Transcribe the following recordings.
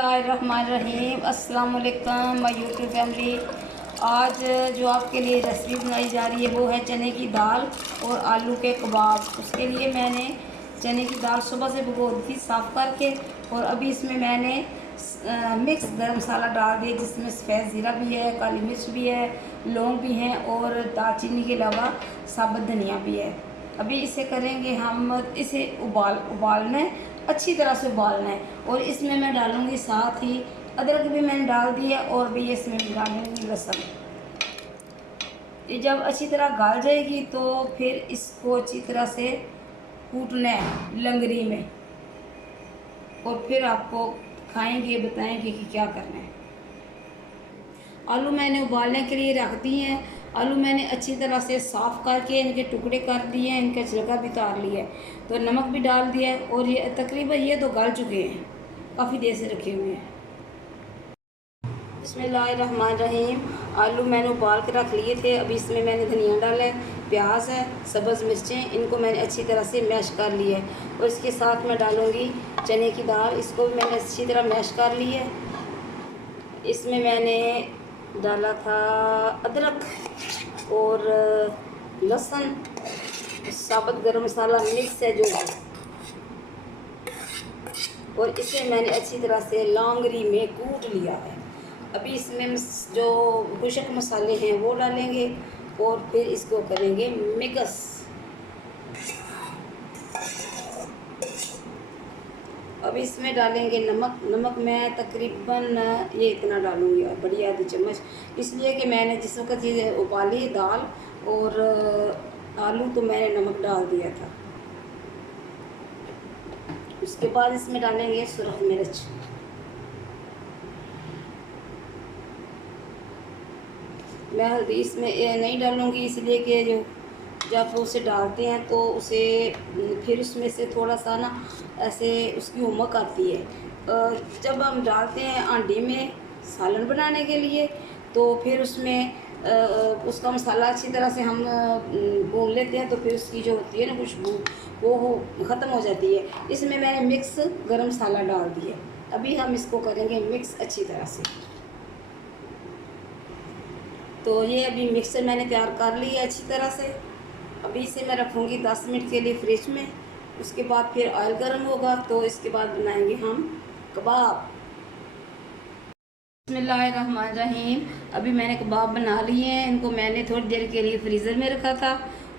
बिस्मिल्लाहिर्रहमानिर्रहीम। अस्सलाम वालेकुम माय यूट्यूब फैमिली। आज जो आपके लिए रेसिपी बनाई जा रही है वो है चने की दाल और आलू के कबाब। उसके लिए मैंने चने की दाल सुबह से भिगो दी साफ़ करके, और अभी इसमें मैंने मिक्स गरम मसाला डाल दिया, जिसमें सफ़ेद ज़ीरा भी है, काली मिर्च भी है, लौंग भी हैं और दालचीनी के अलावा साबुत धनिया भी है। अभी इसे करेंगे हम, इसे उबालना है, अच्छी तरह से उबालना है। और इसमें मैं डालूँगी साथ ही अदरक भी मैंने डाल दी है, और भी इसमें डालूँगी लहसुन। ये जब अच्छी तरह गाल जाएगी तो फिर इसको अच्छी तरह से कूटना है लंगरी में, और फिर आपको खाएंगे बताएंगे कि क्या करना है। आलू मैंने उबालने के लिए रख दिए हैं। आलू मैंने अच्छी तरह से साफ़ करके इनके टुकड़े कर दिए हैं, इनका छिलका भी उतार लिया है, तो नमक भी डाल दिया है, और ये तकरीबन ये तो गल चुके हैं, काफ़ी देर से रखे हुए हैं। बिस्मिल्लाहिर्रहमानिर्रहीम। आलू मैंने उबाल के रख लिए थे। अभी इसमें मैंने धनिया डाला है, प्याज है, सब्ज़ मिर्चें, इनको मैंने अच्छी तरह से मैश कर लिया है। और इसके साथ मैं डालूँगी चने की दाल, इसको भी मैंने अच्छी तरह मैश कर ली है। इसमें मैंने डाला था अदरक और लहसुन, साबुत गरम मसाला मिक्स है जो, और इसे मैंने अच्छी तरह से लांगरी में कूट लिया है। अभी इसमें जो खुशक मसाले हैं वो डालेंगे, और फिर इसको करेंगे मिक्स। अब इसमें डालेंगे नमक मैं तकरीबन ये इतना डालूँगी, और बड़ी आधी चम्मच, इसलिए कि मैंने जिस वक्त ये उबाली दाल और आलू तो मैंने नमक डाल दिया था। उसके बाद इसमें डालेंगे सुरख मिर्च। मैं हल्दी इसमें नहीं डालूँगी, इसलिए कि जो जब उसे डालते हैं तो उसे फिर उसमें से थोड़ा सा ना ऐसे उसकी उमक आती है। जब हम डालते हैं आंडी में सालन बनाने के लिए, तो फिर उसमें उसका मसाला अच्छी तरह से हम भून लेते हैं, तो फिर उसकी जो होती है ना खुशबू वो ख़त्म हो जाती है। इसमें मैंने मिक्स गरम मसाला डाल दिया। अभी हम इसको करेंगे मिक्स अच्छी तरह से। तो ये अभी मिक्सर मैंने तैयार कर लिया अच्छी तरह से। अभी इसे मैं रखूँगी 10 मिनट के लिए फ्रिज में। उसके बाद फिर ऑयल गर्म होगा, तो इसके बाद बनाएंगे हम कबाब। बिस्मिल्लाहिर्रहमानिर्रहीम। अभी मैंने कबाब बना लिए हैं। इनको मैंने थोड़ी देर के लिए फ्रीज़र में रखा था,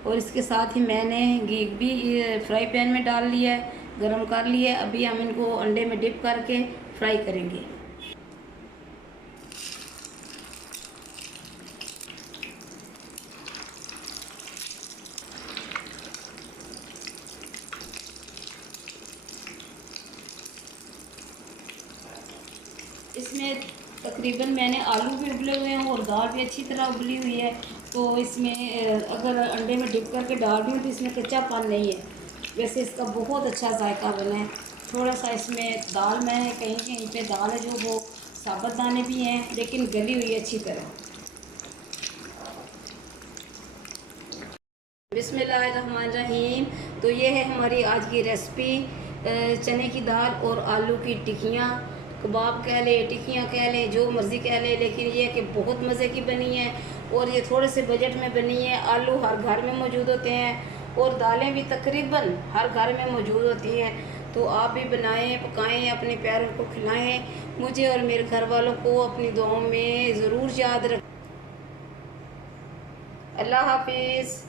और इसके साथ ही मैंने घी भी फ्राई पैन में डाल लिया है, गर्म कर लिया है। अभी हम इनको अंडे में डिप करके फ्राई करेंगे। इसमें तकरीबन मैंने आलू भी उबले हुए हैं और दाल भी अच्छी तरह उबली हुई है, तो इसमें अगर अंडे में डिप करके डाल दूँ तो इसमें कच्चापन नहीं है। वैसे इसका बहुत अच्छा जायका बना है। थोड़ा सा इसमें दाल मैंने कहीं कहीं पे दाल है जो वो साबुत दाने भी हैं, लेकिन गली हुई है अच्छी तरह। बिस्मिल्लाहिर्रहमानिर्रहीम। तो ये है हमारी आज की रेसिपी, चने की दाल और आलू की टिक्कियाँ, कबाब कह लें, टिक्कियाँ कह लें, जो मर्ज़ी कह लें, लेकिन ये है कि बहुत मज़े की बनी है, और ये थोड़े से बजट में बनी है। आलू हर घर में मौजूद होते हैं, और दालें भी तकरीबन हर घर में मौजूद होती हैं। तो आप भी बनाएं, पकाएं, अपने प्यारों को खिलाएं। मुझे और मेरे घर वालों को अपनी दुआओं में ज़रूर याद रखें। अल्लाह हाफिज़।